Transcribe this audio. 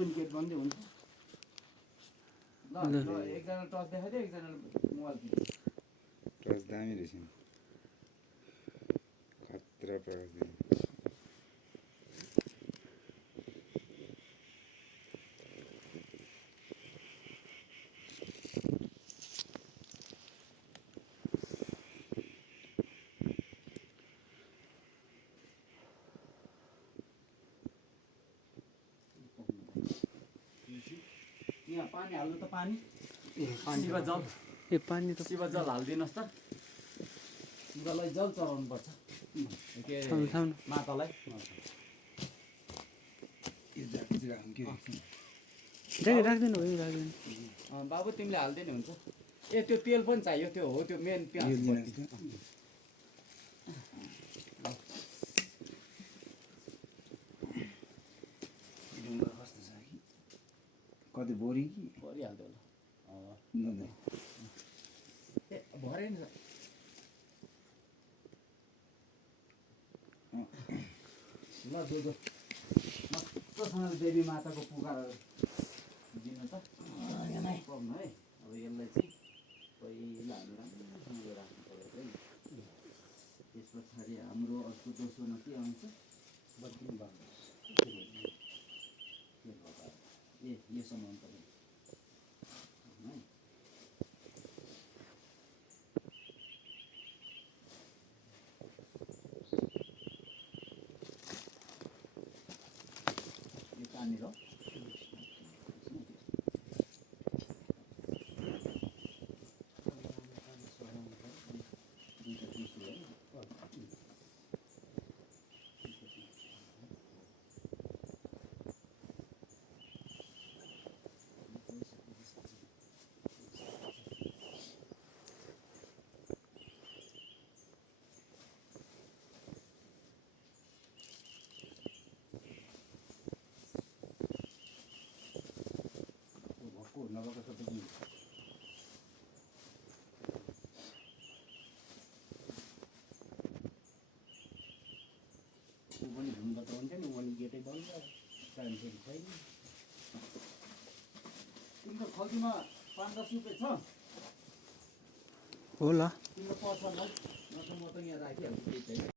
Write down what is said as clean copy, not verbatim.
पनि गेट बन्दै हुन्छ ल एकजना टर्च देखाइदियो एकजनाले मोबाइल किन्छ टर्च दामी रहेछ नि खतरा प्रकाश दिन्छ यहाँ पानी हाल्नु त पानी ए पानी शिव जल ए पानी त शिव जल हालिदिनुहोस् त शिवलाई जल चढाउनु पर्छ के थाम्नु मातालाई राख्दैन हो राख्दैन बाबु तिमीले हाल्दै नि हुन्छ ए त्यो तेल पनि चाहियो त्यो हो त्यो मेन प्याज कति बोरी कि भरिहाल्थ्यो नदै ए भरे नि ल जो मस्तोसँगले देवी माताको पुकार दिनु त प्रब्लम है अब यसलाई चाहिँ पहिला हामी राम्रोसँगले राख्नु पऱ्यो है त्यस पछाडि हाम्रो अर्को दोस्रोमा के आउँछ बत्ती बाल्नुहोस् ए योसँग आउनु पऱ्यो है यो कहाँनिर हो नभएको सबै दिनु ऊ पनि हुनुपर्छ हुन्थ्यो नि मैले गेटै बन्द टाइम फेरि छैन तिम्रो खल्तीमा 5-10 रुपियाँ छ होला तिम्रो पर्छ ल नत्र म त यहाँ राखिहाल्छु केही छैन